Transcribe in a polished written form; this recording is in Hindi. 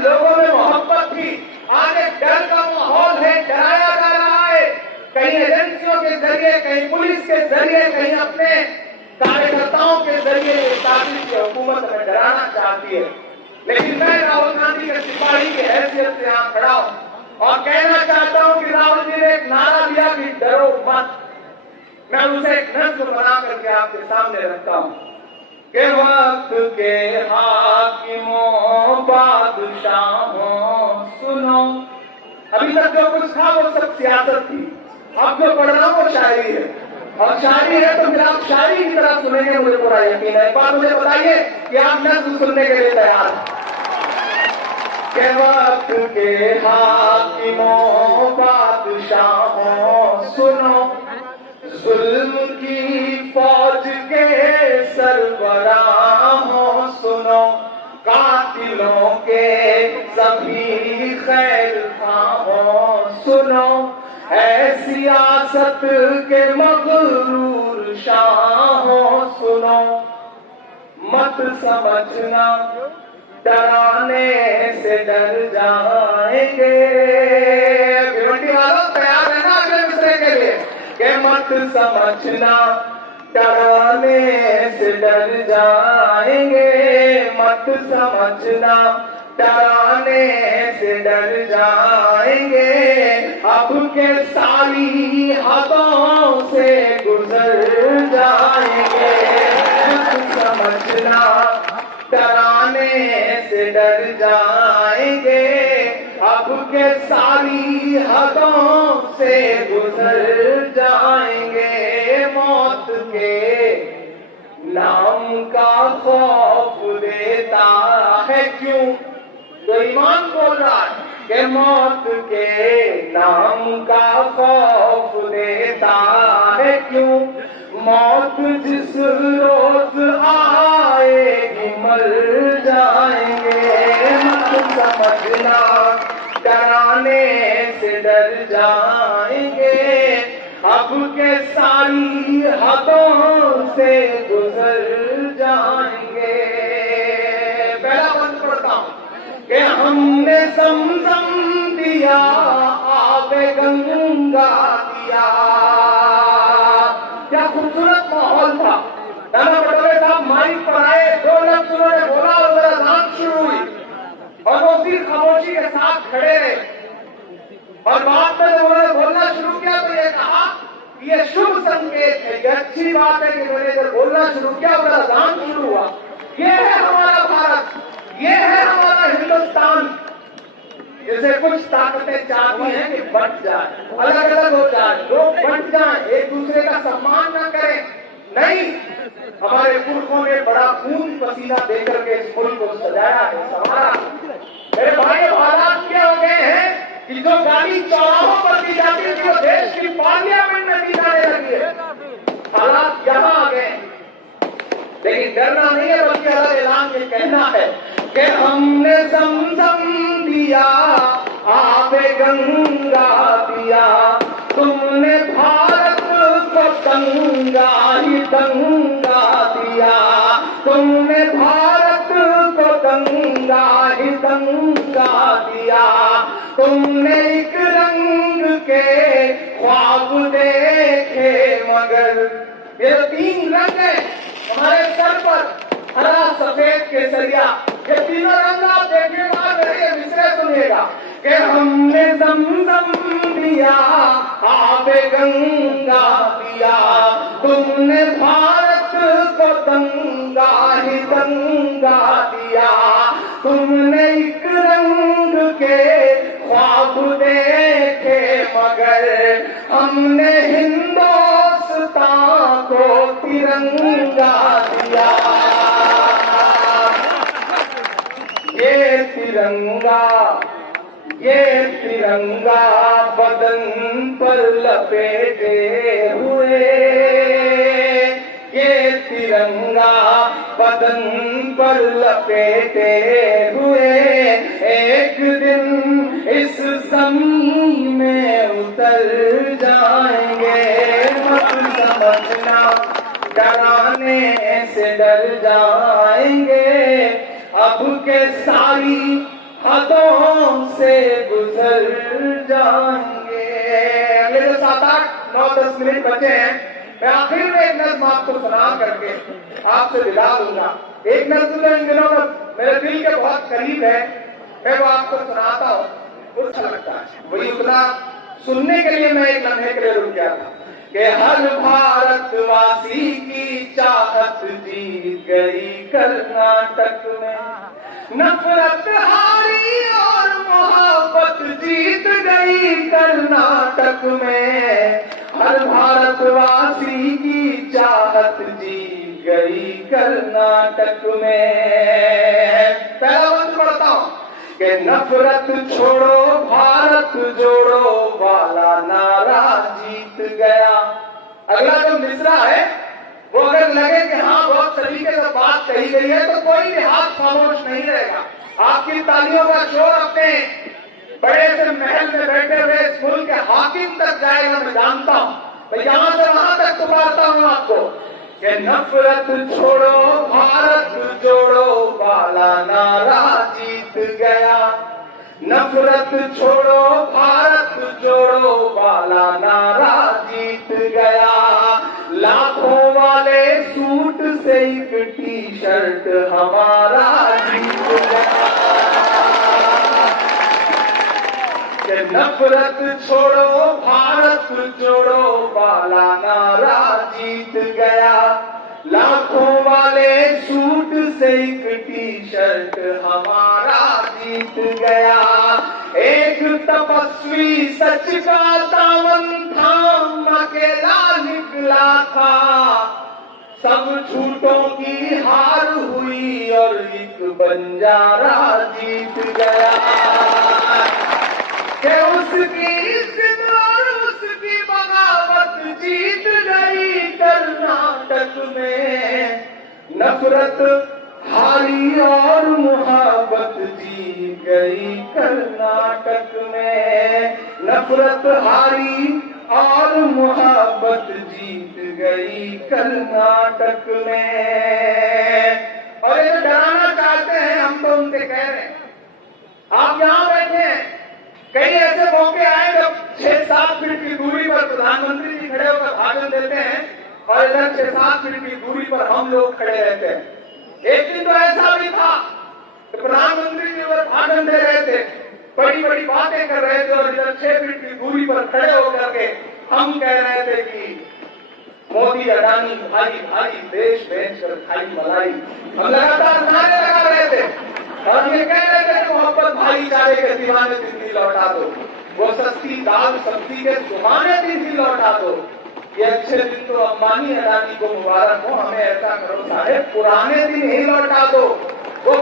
लोगों में मोहब्बत थी, आज एक डर का माहौल है, डराया जा रहा है, कहीं एजेंसियों के जरिए, कहीं पुलिस के जरिए, कहीं अपने कार्यकर्ताओं के जरिए साजिश की हुकूमत हमें डराना चाहती है। लेकिन मैं राहुल गांधी के सिपाही की हैसियत से यहाँ खड़ा हूं और कहना चाहता हूं कि राहुल जी ने एक नारा दिया कि डरो मत। मैं उसे एक नज्म बना करके आपके सामने रखता हूं कि वक्त के हाकिमों बादशाहों सुनो। अभी तक जो कुछ था वो सब सियासत थी, अब जो पढ़ रहा हूं वो शायरी है, और शायरी है तो फिर आप शायरी की तरह सुनेंगे, मुझे पूरा यकीन है। एक बार मुझे बताइए कि आप नज्म सुनने के लिए तैयार हैं? के वक्त के हाकिमों बादशाहों सुनो, जुल्म की फौज के सरबराहों सुनो, कातिलों के सभी खैर खाहों सुनो, ऐ सियासत के मगरूर शाहों सुनो, मत समझना डराने से डर जाएंगे। भिवंडी वालों तैयार है ना अगले दूसरे के लिए? के मत समझना डराने से डर जाएंगे, मत समझना डराने से डर जाएंगे, अब के सारी हदों से गुजर जाएंगे। मत समझना डराने से डर जाएंगे, अब के सारी हदों से गुजर जाएंगे। मौत के नाम का खौफ देता है क्यों? तो ईमान बोल रहा है कि मौत के नाम का खौफ देता है क्यों? मौत जिस रोज आएगी मर जाएंगे। मत समझना डराने से डर जाएंगे, अब के सारी हदों से गुजर जाएंगे। पहला मंत्र पढ़ता हूं कि हमने ज़मज़म दिया, आबे गंगा दिया। क्या खूबसूरत माहौल था। नाना पटोले साहब माइक पर आए, 2 लफ्ज़ उन्होंने बोला और मेरा नाम शुरू हुई और वो फिर खामोशी के साथ खड़े रहे। और बाद में जब उन्होंने बोलना शुरू किया तो ये कहा कि ये शुभ संकेत है, ये अच्छी बात है कि मैंने जब बोलना शुरू किया मेरा नाम शुरू हुआ। ये है हमारा भारत, ये है हमारा हिंदुस्तान, जिसे कुछ ताकतें चाहती हैं कि बंट जाए, अलग अलग हो जाए, लोग बंट जाए, एक दूसरे का सम्मान न करें। नहीं, हमारे पुरखों ने बड़ा खून पसीना देकर के इस मुल्क को सजाया है, संवारा। मेरे भाई हालात क्या हो गए हैं कि जो गाड़ी चौराहों पर दी जाती थी वो देश की पार्लियामेंट में दी जाने लगी है। हालात यहाँ आ गए, लेकिन डरना नहीं है, बल्कि अलग ऐलान ये कहना है कि हमने ज़मज़म दिया, आबे गंगा दिया, तुमने भारत को दंगा ही दंगा दिया, तुमने भारत को दंगा ही दंगा दिया, तुमने एक रंग के ख्वाब देखे मगर। ये 3 रंग है हमारे सर पर, हरा सफेद केसरिया, ये तीनों रंग आप देखिएगा, मेरे विषय सुनिएगा कि हमने ज़मज़म दिया, आबे गंगा दिया, तुमने भारत को दंगा ही दंगा दिया, तुमने एक रंग के ख्वाब देखे मगर हमने हिंदुस्तान को तिरंगा दिया। ये तिरंगा बदन पर लपेटे हुए, ये तिरंगा बदन पर लपेटे हुए, एक दिन इस ज़मीन में उतर जाएंगे। मत समझना डराने से डर जाएंगे, अब के सारी हाथों से गुजर जाएंगे। अगले जो 7, 8, 9, 10 मिनट बचे हैं, मैं आखिर में एक नज़्म आपको सुना करके आपसे विदा दूंगा। एक नज़्म तो इन दिनों में मेरे दिल के बहुत करीब है, मैं वो आपको सुनाता हूँ, अच्छा लगता है। वही उतना सुनने के लिए मैं एक लम्हे के लिए रुक गया था कि हर भारतवासी की चाहत जीत गई कर्नाटक में, नफरत हारी और मोहब्बत जीत गई कर्नाटक में। हर भारतवासी की चाहत जीत गई कर्नाटक में। पहला मंत्र पढ़ता हूं कि नफरत छोड़ो भारत जोड़ो वाला नारा जीत गया। अगला जो मिसरा है वो अगर लगे कि हाँ बहुत तरीके से बात कही गई है तो कोई भी हाथ खामोश नहीं रहेगा। आपकी तालियों का शोर अपने बड़े से महल में बैठे हुए इस मुल्क के हाकिम तक जाएगा, मैं जानता हूं। तो यहां से वहां तक पुकारता हूं आपको कि नफरत छोड़ो भारत जोड़ो वाला नारा जीत गया। नफरत छोड़ो भारत जोड़ो वाला नारा जीत गया। लाखों वाले सूट से एक टी-शर्ट हमारा जीत गया। कि नफरत छोड़ो भारत जोड़ो वाला नारा जीत गया। लाखों वाले सूट से एक टी-शर्ट हमारा जीत गया। एक तपस्वी सच का दामन थाम अकेला निकला था, सब झूठों की हार हुई और एक बंजारा जीत गया। कि उसकी इज्जत और उसकी बगावत जीत गई कर्नाटक में। नफरत हारी और मोहब्बत जीत गई कर्नाटक में। नफरत हारी और मोहब्बत जीत गई कर्नाटक में। और ये डराना चाहते हैं, हम तो उनसे कह रहे हैं, आप यहां बैठे हैं, कई ऐसे मौके आए जब 6-7 फीट की दूरी पर प्रधानमंत्री जी खड़े होकर भाषण देते हैं और इधर 6-7 फीट की दूरी पर हम लोग खड़े रहते हैं। एक दिन तो ऐसा भी था कि प्रधानमंत्री जी उधर भाषण दे रहे थे, बड़ी बड़ी बातें कर रहे थे और इधर 6 फीट की दूरी पर खड़े होकर के हम कह रहे थे कि मोदी अडानी भाई भाई देश बेच कर खाई मलाई। हम लगातार नारे लगा रहे थे और ये कह रहे थे कि मोहब्बत भाईचारे के दीवाने दिल्ली लौटा दो, वो सस्ती दाल सब्जी के सुहाने दिल्ली लौटा दो। ये अच्छे दिन तो अंबानी अडानी को मुबारक हो, हमें ऐसा करो साहेब पुराने दिन ही लौटा दो। वो